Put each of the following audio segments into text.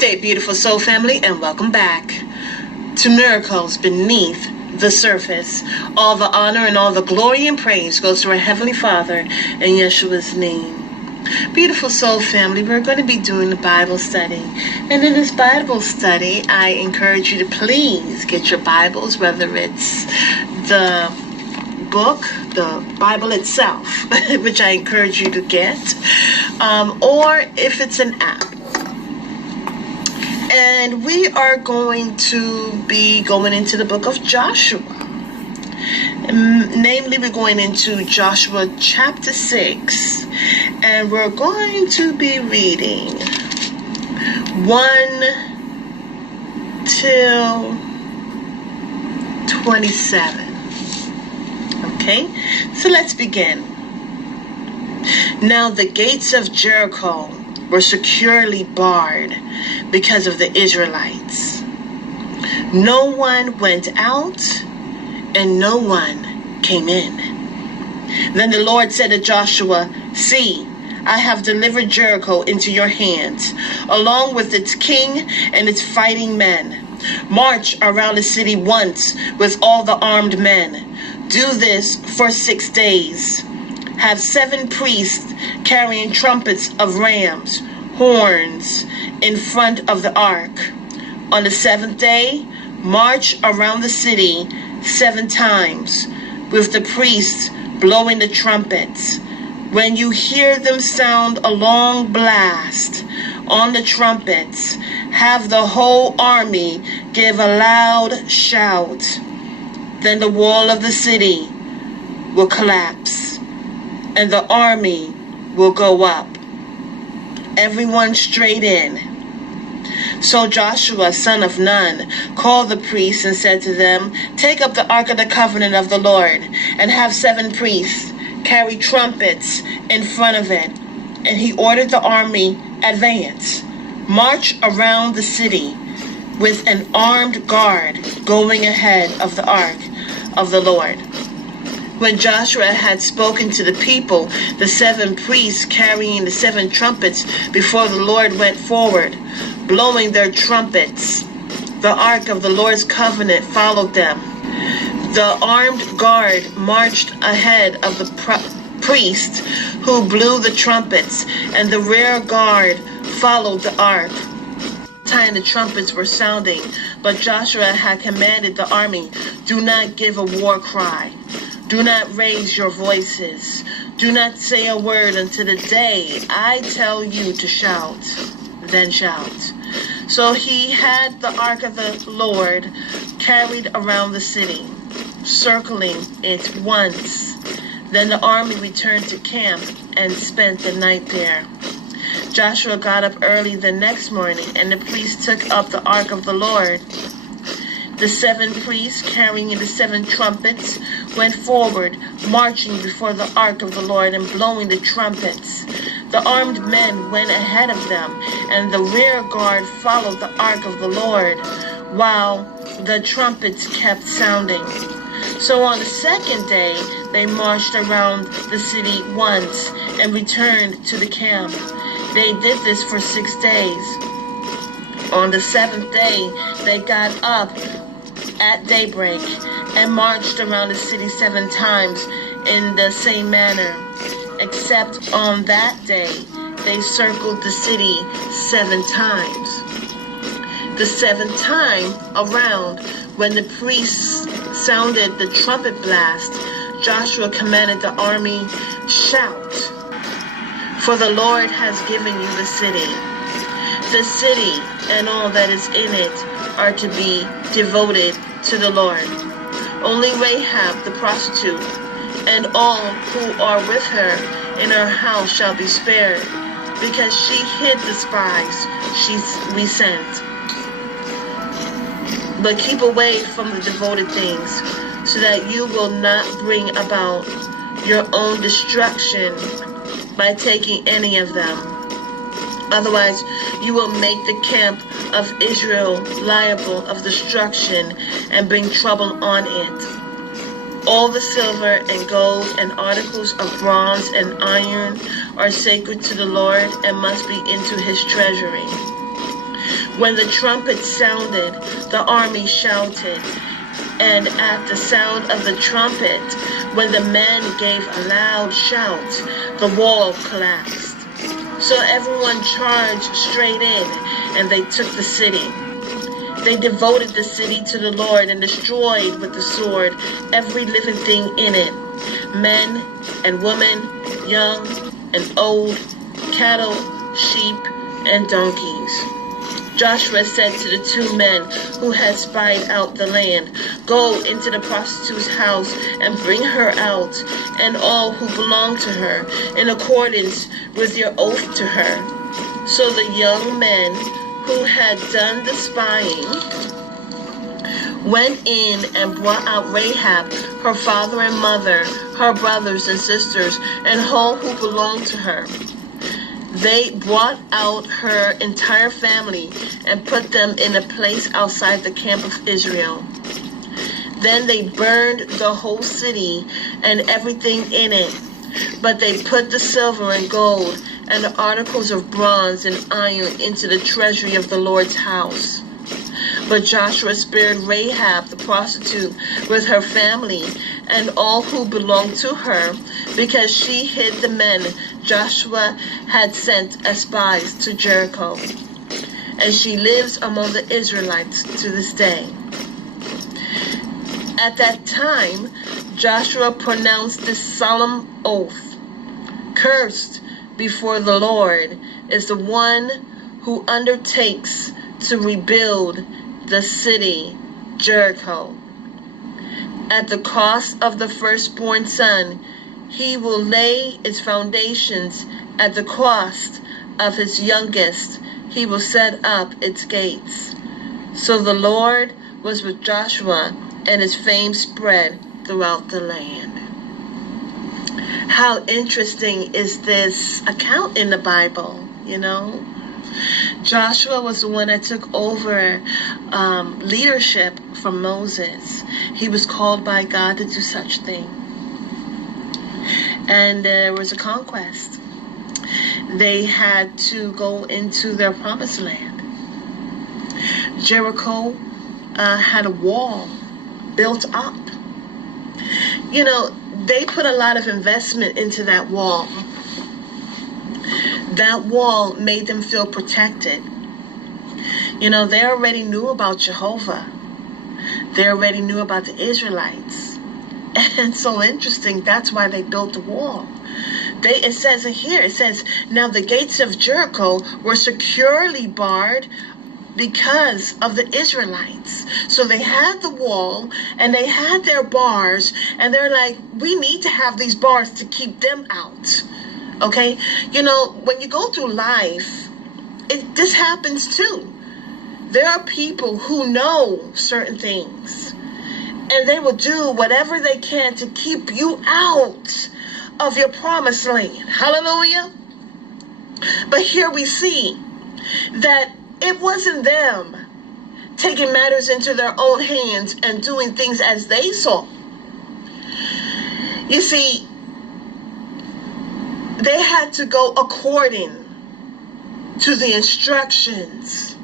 day, beautiful soul family, and welcome back to Miracles Beneath the Surface. All the honor and all the glory and praise goes to our Heavenly Father in Yeshua's name. Beautiful soul family, we're going to be doing a Bible study. And in this Bible study, I encourage you to please get your Bibles, whether it's the book, the Bible itself, which I encourage you to get, or if it's an app. And we are going to be going into the book of Joshua. Namely, we're going into Joshua chapter 6. And we're going to be reading 1 till 27. Okay, so let's begin. Now the gates of Jericho were securely barred because of the Israelites. No one went out and no one came in. Then the Lord said to Joshua, "See, I have delivered Jericho into your hands, along with its king and its fighting men. March around the city once with all the armed men. Do this for 6 days. Have 7 priests carrying trumpets of rams, horns, in front of the ark. On the 7th day, march around the city 7 times, with the priests blowing the trumpets. When you hear them sound a long blast on the trumpets, have the whole army give a loud shout. Then the wall of the city will collapse, and the army will go up, everyone straight in." So Joshua, son of Nun, called the priests and said to them, "Take up the ark of the covenant of the Lord, and have 7 priests carry trumpets in front of it." And he ordered the army, "Advance, march around the city with an armed guard going ahead of the ark of the Lord." When Joshua had spoken to the people, the 7 priests carrying the 7 trumpets before the Lord went forward, blowing their trumpets. The ark of the Lord's covenant followed them. The armed guard marched ahead of the priest who blew the trumpets, and the rear guard followed the ark. Time the trumpets were sounding, but Joshua had commanded the army, "Do not give a war cry. Do not raise your voices. Do not say a word until the day I tell you to shout. Then shout." So he had the ark of the Lord carried around the city, circling it once. Then the army returned to camp and spent the night there. Joshua got up early the next morning, and the priests took up the ark of the Lord. The 7 priests carrying the 7 trumpets went forward, marching before the ark of the Lord and blowing the trumpets. The armed men went ahead of them, and the rear guard followed the ark of the Lord, while the trumpets kept sounding. So on the 2nd day, they marched around the city once and returned to the camp. They did this for 6 days. On the 7th day, they got up at daybreak and marched around the city 7 times in the same manner, except on that day they circled the city 7 times. The 7th time around, when the priests sounded the trumpet blast, Joshua commanded the army, "Shout, for the Lord has given you the city. The city and all that is in it are to be devoted to the Lord. Only Rahab the prostitute and all who are with her in her house shall be spared, because she hid the spies we sent. But keep away from the devoted things, so that you will not bring about your own destruction by taking any of them. Otherwise, you will make the camp of Israel liable of destruction and bring trouble on it. All the silver and gold and articles of bronze and iron are sacred to the Lord and must be into his treasury. When the trumpet sounded, the army shouted. And at the sound of the trumpet, when the men gave a loud shout, the wall collapsed. So everyone charged straight in, and they took the city. They devoted the city to the Lord and destroyed with the sword every living thing in it, men and women, young and old, cattle, sheep, and donkeys. Joshua said to the 2 men who had spied out the land, "Go into the prostitute's house and bring her out, and all who belong to her, in accordance with your oath to her." So the young men who had done the spying went in and brought out Rahab, her father and mother, her brothers and sisters, and all who belonged to her. They brought out her entire family and put them in a place outside the camp of Israel. Then they burned the whole city and everything in it, but they put the silver and gold and the articles of bronze and iron into the treasury of the Lord's house. But Joshua spared Rahab the prostitute with her family and all who belonged to her, because she hid the men Joshua had sent as spies to Jericho. And she lives among the Israelites to this day. At that time, Joshua pronounced this solemn oath: "Cursed before the Lord is the one who undertakes to rebuild the city Jericho. At the cost of the firstborn son, he will lay its foundations. At the cost of his youngest, he will set up its gates." So the Lord was with Joshua, and his fame spread throughout the land. How interesting is this account in the Bible, you know? Joshua was the one that took over leadership from Moses. He was called by God to do such thing. And there was a conquest. They had to go into their promised land. Jericho had a wall built up. You know, they put a lot of investment into that wall. That wall made them feel protected. You know, they already knew about Jehovah. They already knew about the Israelites. And so interesting, that's why they built the wall. It says in here, it says, "Now the gates of Jericho were securely barred because of the Israelites." So they had the wall and they had their bars, and they're like, we need to have these bars to keep them out. Okay? You know, when you go through life, this happens too. There are people who know certain things, and they will do whatever they can to keep you out of your promised land. Hallelujah. But here we see that it wasn't them taking matters into their own hands and doing things as they saw. You see, they had to go according to the instructions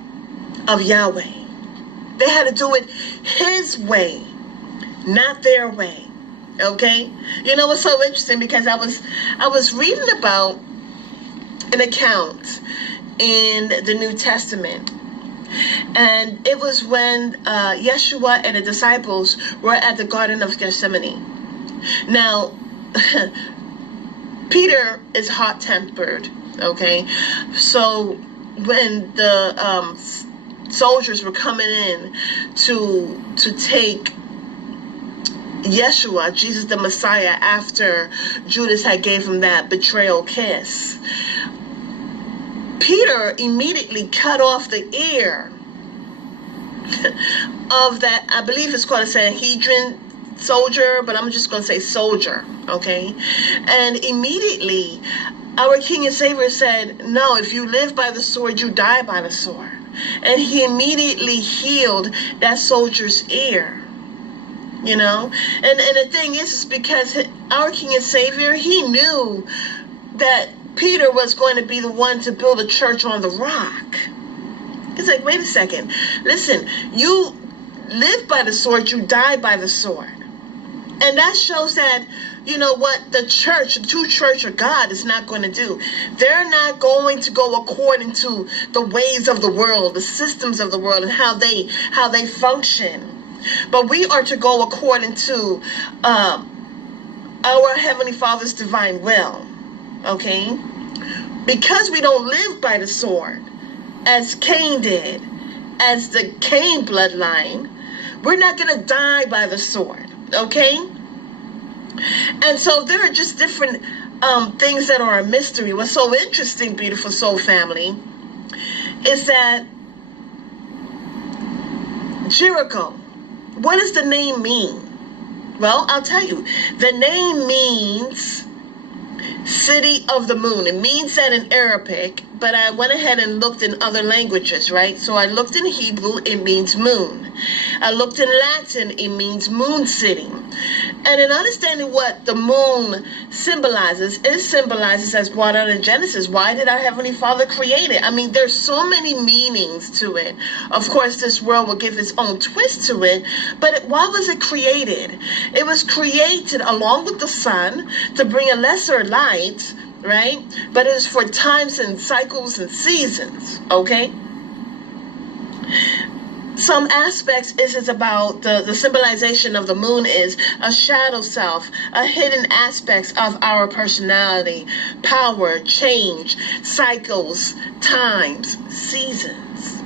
of Yahweh. They had to do it his way, not their way. Okay? You know what's so interesting? Because I was reading about an account in the New Testament. And it was when Yeshua and the disciples were at the Garden of Gethsemane. Now, Peter is hot-tempered, okay? So when the soldiers were coming in to take Yeshua, Jesus the Messiah, after Judas had gave him that betrayal kiss, Peter immediately cut off the ear of that, I believe it's called a Sanhedrin soldier, but I'm just going to say soldier, okay? And immediately, our King and Savior said, no, if you live by the sword, you die by the sword. And he immediately healed that soldier's ear, you know? And the thing is because our King and Savior, he knew that Peter was going to be the one to build a church on the rock. It's like, wait a second. Listen, you live by the sword, you die by the sword. And that shows that, you know what, the church, the true church of God is not going to do. They're not going to go according to the ways of the world, the systems of the world, and how they function. But we are to go according to our Heavenly Father's divine will. Okay? Because we don't live by the sword, as Cain did, as the Cain bloodline, we're not going to die by the sword. Okay? And so there are just different things that are a mystery. What's so interesting, beautiful soul family, is that Jericho, what does the name mean? Well, I'll tell you. The name means City of the Moon. It means that in Arabic, but I went ahead and looked in other languages, right? So I looked in Hebrew, it means moon. I looked in Latin, it means moon city. And in understanding what the moon symbolizes, it symbolizes, as brought out in Genesis, why did our Heavenly Father create it? I mean, there's so many meanings to it. Of course, this world will give its own twist to it, but why was it created? It was created along with the sun to bring a lesser light, right? But it is for times and cycles and seasons, okay? Some aspects is about the symbolization of the moon is a shadow self, a hidden aspects of our personality, power, change, cycles, times, seasons,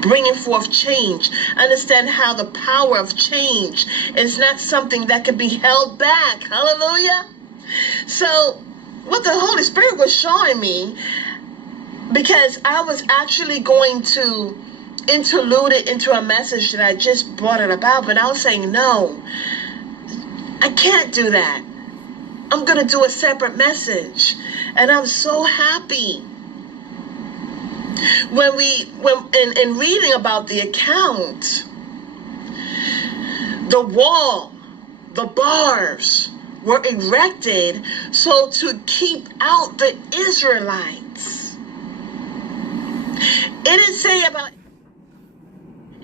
bringing forth change. Understand how the power of change is not something that can be held back. Hallelujah. So what the Holy Spirit was showing me, because I was actually going to interlude it into a message that I just brought it about, but I was saying, no, I can't do that. I'm going to do a separate message. And I'm so happy. When in reading about the account, the wall, the bars were erected so to keep out the Israelites. It didn't say about,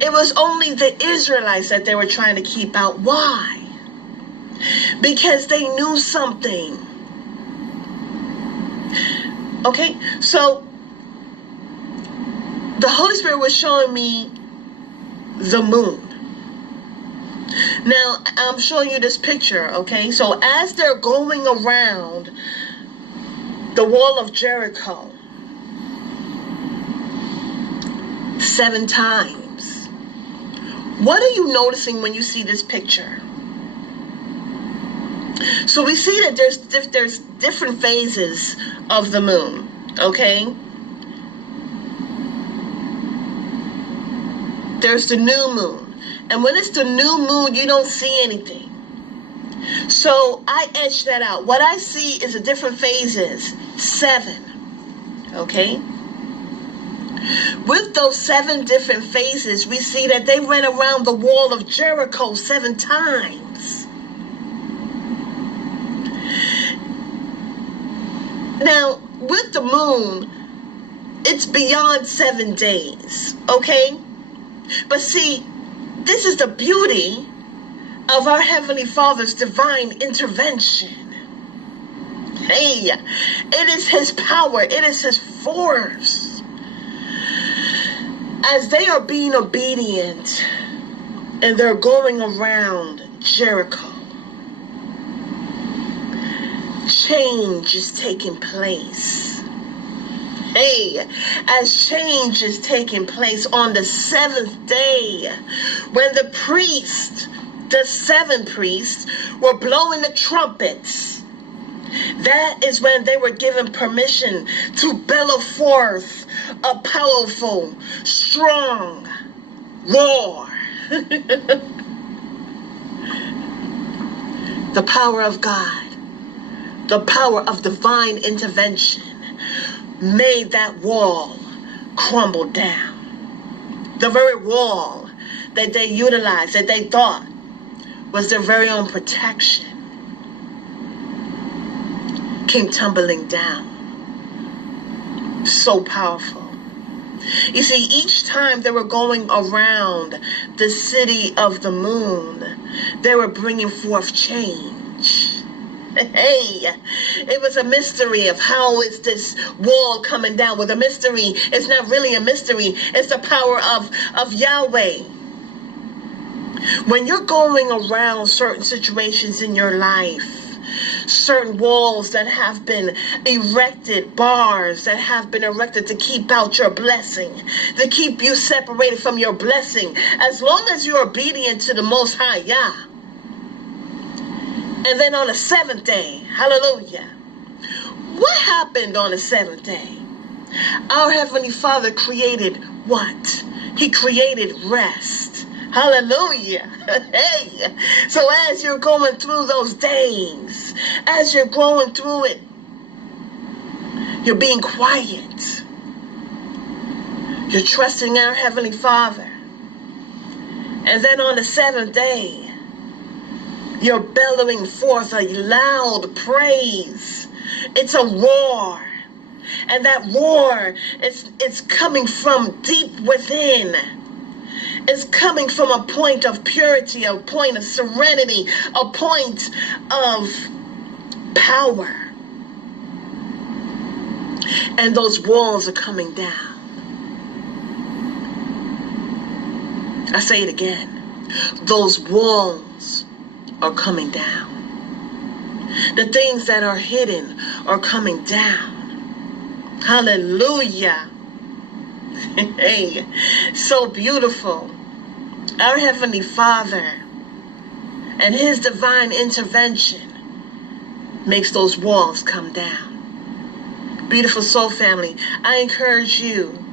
it was only the Israelites that they were trying to keep out. Why? Because they knew something. Okay, so the Holy Spirit was showing me the moon. Now, I'm showing you this picture, okay? So as they're going around the wall of Jericho 7 times, what are you noticing when you see this picture? So we see that there's different phases of the moon, okay? There's the new moon. And when it's the new moon, you don't see anything. So I etched that out. What I see is the different phases. 7, okay? With those 7 different phases, we see that they went around the wall of Jericho 7 times. Now, with the moon, it's beyond 7 days, okay? But see, this is the beauty of our Heavenly Father's divine intervention. Hey, it is His power, it is His force. As they are being obedient and they're going around Jericho, change is taking place. Hey, as change is taking place on the 7th day, when the priest, the 7 priests, were blowing the trumpets, that is when they were given permission to bellow forth a powerful, strong roar. The power of God, the power of divine intervention made that wall crumble down. The very wall that they utilized, that they thought was their very own protection, came tumbling down. So powerful. You see, each time they were going around the city of the moon, they were bringing forth change. Hey, it was a mystery of how is this wall coming down. Well, the mystery is not really a mystery. It's the power of Yahweh. When you're going around certain situations in your life, certain walls that have been erected, bars that have been erected to keep out your blessing, to keep you separated from your blessing, as long as you're obedient to the Most High Yah. And then on the seventh day, hallelujah, what happened on the seventh day? Our Heavenly Father created what? He created rest. Hallelujah. Hey. So as you're going through those days, as you're going through it, you're being quiet. You're trusting our Heavenly Father. And then on the seventh day, you're bellowing forth a loud praise. It's a roar. And that roar, it's coming from deep within. It's coming from a point of purity, a point of serenity, a point of power. And those walls are coming down. I say it again. Those walls are coming down. The things that are hidden are coming down. Hallelujah. Hey, so beautiful. Our Heavenly Father and His divine intervention makes those walls come down. Beautiful soul family, I encourage you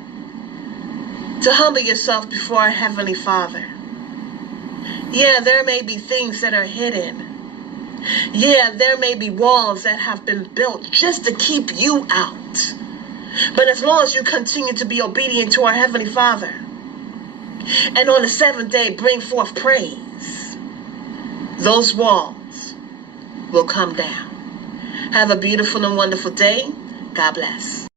to humble yourself before our Heavenly Father. Yeah, there may be things that are hidden. Yeah, there may be walls that have been built just to keep you out. But as long as you continue to be obedient to our Heavenly Father, and on the seventh day bring forth praise, those walls will come down. Have a beautiful and wonderful day. God bless.